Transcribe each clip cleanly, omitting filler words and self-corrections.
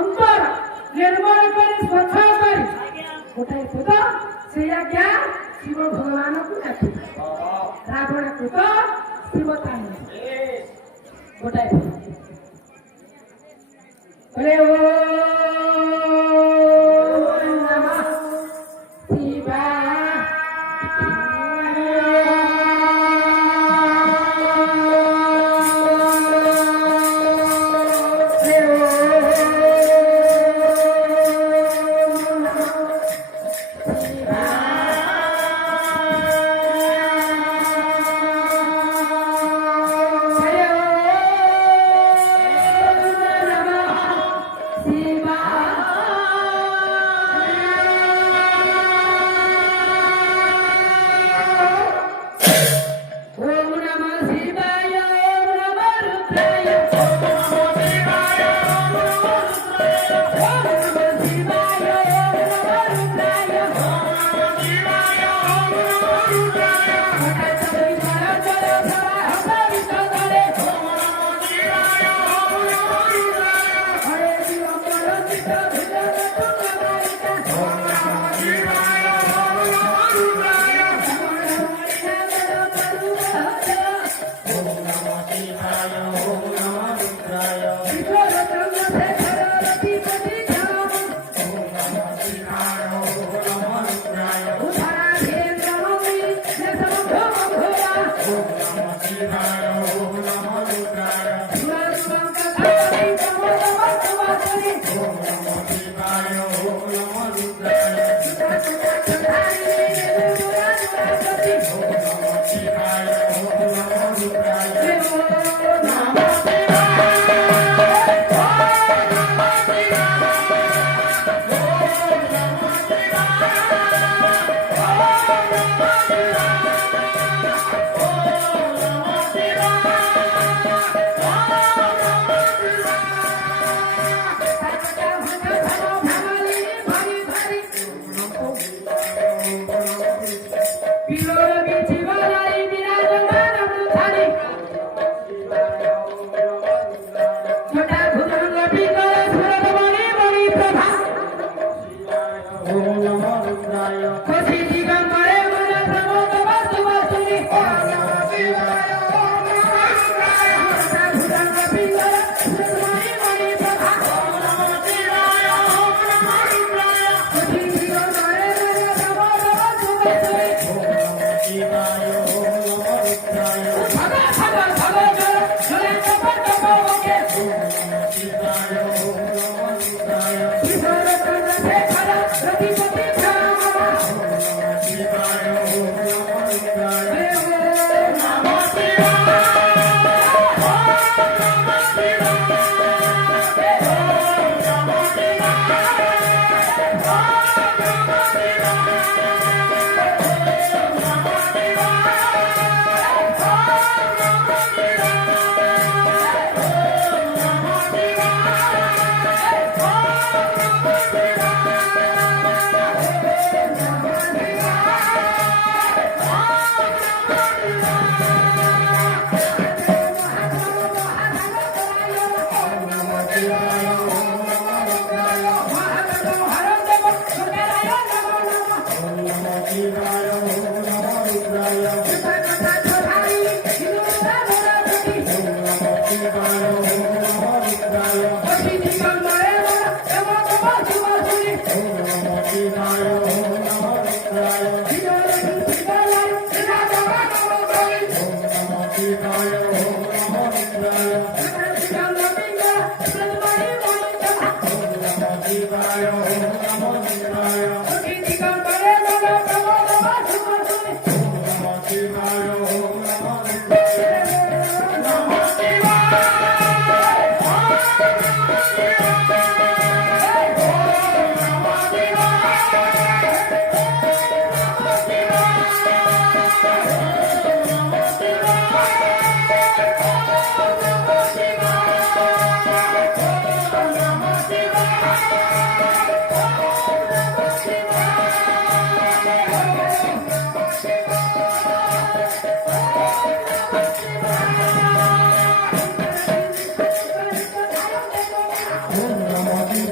अंतर निर्मल କରି ସ୍ୱଚ୍ଛ କରି ଗୋଟାଏ ପୁତ ସେଇଆ ଜ୍ଞାନ ଶିବ ଭଗବାନଙ୍କୁ ଡାକି ରାବଣ ପୁତ ଶିବ ତାହିଁ ଗୋଟାଏ ବୋଲେ ଓ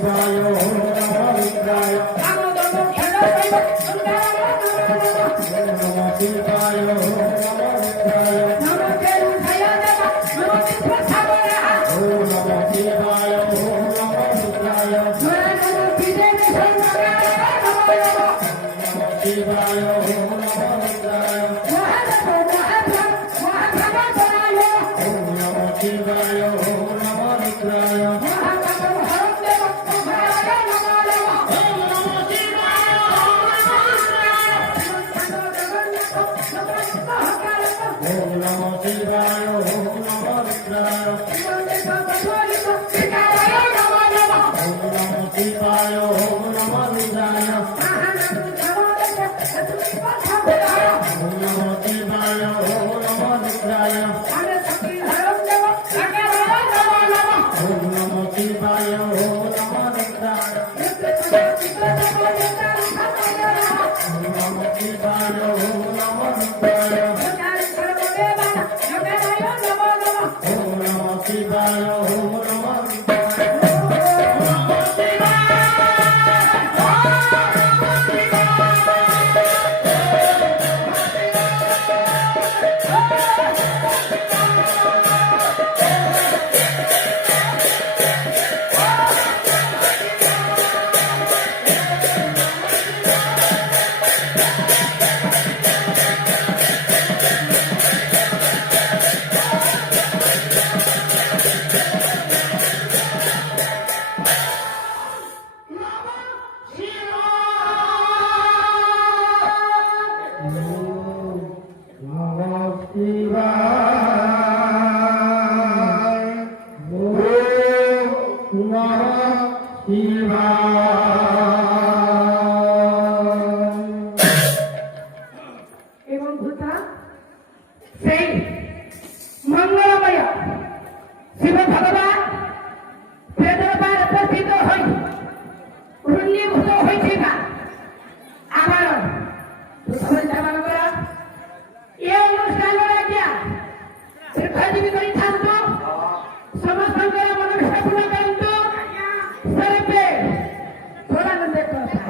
शिवाय ओम नमो रुद्राय नमो नमो खेलो दैव नमो शिवाय ओम नमो रुद्राय नमो देव भया देव नमो विश्व सागर ओम नमो शिवाय ओम नमो रुद्राय नमो विजय विश्व नमो शिवाय ओम नमो रुद्राय ओम नमो शिवाय ओम नमो रुद्राय ओम नमो शिवाय ओम नमो रुद्राय ओम नमो शिवाय ओम नमो रुद्राय ओम नमो शिवाय ओम नमो रुद्राय ओम नमो शिवाय ओम नमो रुद्राय ओम नमो शिवाय ओम नमो रुद्राय ओम नमो शिवाय ओम नमो रुद्राय এবং ভূতা সেই